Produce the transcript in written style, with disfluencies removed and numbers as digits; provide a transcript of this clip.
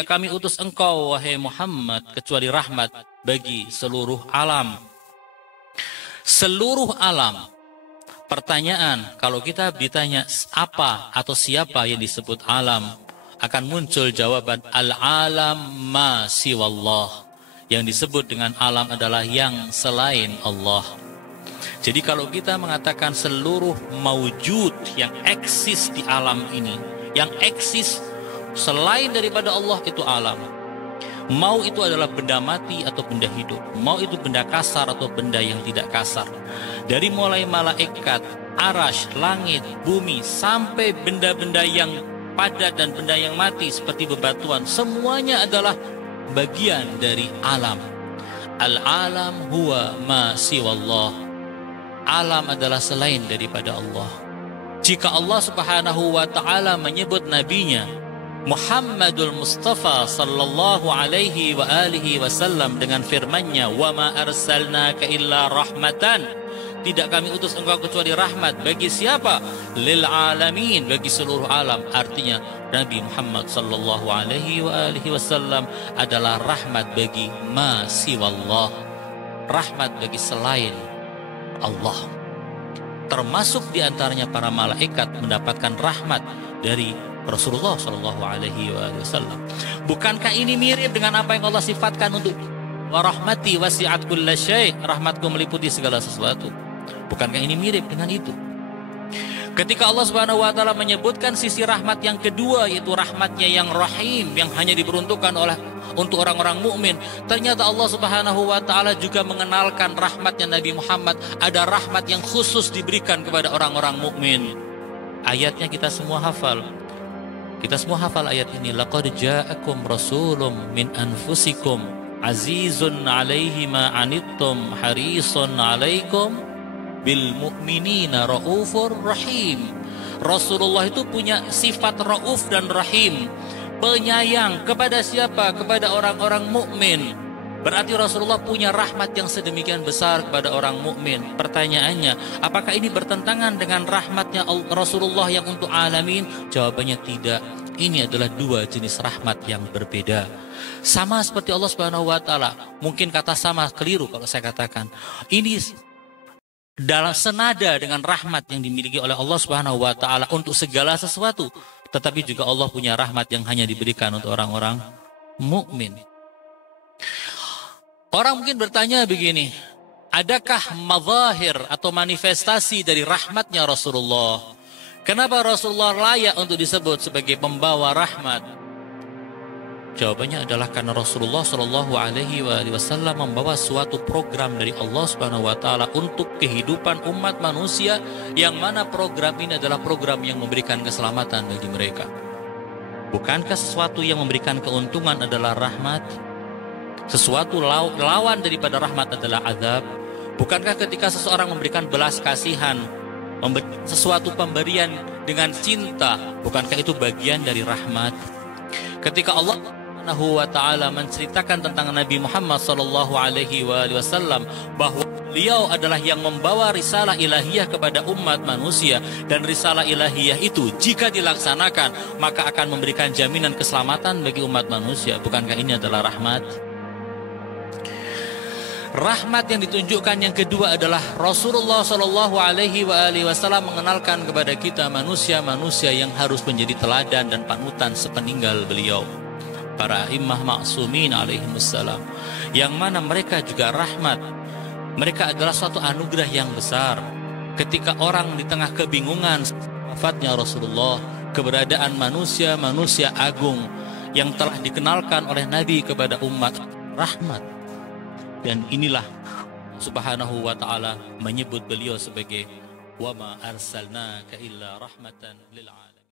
tidak kami utus engkau wahai Muhammad kecuali rahmat bagi seluruh alam. Seluruh alam. Pertanyaan, kalau kita ditanya apa atau siapa yang disebut alam, akan muncul jawaban al-alam ma siwallah. Yang disebut dengan alam adalah yang selain Allah. Jadi kalau kita mengatakan seluruh maujud yang eksis di alam ini, yang eksis selain daripada Allah itu alam. Mau itu adalah benda mati atau benda hidup, mau itu benda kasar atau benda yang tidak kasar. Dari mulai malaikat, arash, langit, bumi, sampai benda-benda yang padat dan benda yang mati seperti bebatuan, semuanya adalah bagian dari alam. Al-alam huwa ma siwallah. Alam adalah selain daripada Allah. Jika Allah Subhanahu wa ta'ala menyebut nabinya Muhammadul Mustafa sallallahu alaihi wa alihi wasallam dengan firman-Nya, "Wa ma arsalnaka illa rahmatan." Tidak kami utus engkau kecuali rahmat bagi siapa? Lil alamin, bagi seluruh alam. Artinya Nabi Muhammad sallallahu alaihi wa alihi wasallam adalah rahmat bagi ma siwallah, rahmat bagi selain Allah. Termasuk di antaranya para malaikat mendapatkan rahmat dari Rasulullah Shallallahu Alaihi Wasallam. Bukankah ini mirip dengan apa yang Allah sifatkan untuk warahmati wasi'at kulla syai', rahmatku meliputi segala sesuatu? Bukankah ini mirip dengan itu? Ketika Allah Subhanahu Wa Taala menyebutkan sisi rahmat yang kedua, yaitu rahmatnya yang rahim, yang hanya diperuntukkan untuk orang-orang mukmin, ternyata Allah Subhanahu Wa Taala juga mengenalkan rahmatnya Nabi Muhammad, ada rahmat yang khusus diberikan kepada orang-orang mukmin. Ayatnya kita semua hafal. Kita semua hafal ayat ini. Laqad ja'akum rasulun min anfusikum azizun 'alaihi ma 'anittum harisun 'alaikum bil mu'minina raufur rahim. Rasulullah itu punya sifat rauf dan rahim, penyayang kepada siapa? Kepada orang-orang mukmin. Berarti Rasulullah punya rahmat yang sedemikian besar kepada orang mukmin. Pertanyaannya, apakah ini bertentangan dengan rahmatnya Rasulullah yang untuk alamin? Jawabannya tidak. Ini adalah dua jenis rahmat yang berbeda. Sama seperti Allah Subhanahu wa taala. Mungkin kata sama keliru kalau saya katakan. Ini dalam senada dengan rahmat yang dimiliki oleh Allah Subhanahu wa taala untuk segala sesuatu, tetapi juga Allah punya rahmat yang hanya diberikan untuk orang-orang mukmin. Orang mungkin bertanya begini, adakah mazahir atau manifestasi dari rahmatnya Rasulullah? Kenapa Rasulullah layak untuk disebut sebagai pembawa rahmat? Jawabannya adalah karena Rasulullah Shallallahu Alaihi Wasallam membawa suatu program dari Allah Subhanahu Wa Taala untuk kehidupan umat manusia, yang mana program ini adalah program yang memberikan keselamatan bagi mereka. Bukankah sesuatu yang memberikan keuntungan adalah rahmat? Sesuatu lawan daripada rahmat adalah azab. Bukankah ketika seseorang memberikan belas kasihan, sesuatu pemberian dengan cinta, bukankah itu bagian dari rahmat? Ketika Allah Subhanahu wa taala menceritakan tentang Nabi Muhammad sallallahu alaihi wasallam bahwa beliau adalah yang membawa risalah ilahiyah kepada umat manusia, dan risalah ilahiyah itu jika dilaksanakan maka akan memberikan jaminan keselamatan bagi umat manusia. Bukankah ini adalah rahmat? Rahmat yang ditunjukkan yang kedua adalah Rasulullah Shallallahu Alaihi Wasallam mengenalkan kepada kita manusia-manusia yang harus menjadi teladan dan panutan sepeninggal beliau, para imam ma'sumin alaihimussalam, yang mana mereka juga rahmat. Mereka adalah suatu anugerah yang besar. Ketika orang di tengah kebingungan wafatnya Rasulullah, keberadaan manusia-manusia agung yang telah dikenalkan oleh Nabi kepada umat, rahmat. Dan inilah Subhanahu wa ta'ala menyebut beliau sebagai wa ma arsalnaka illa rahmatan lil alamin.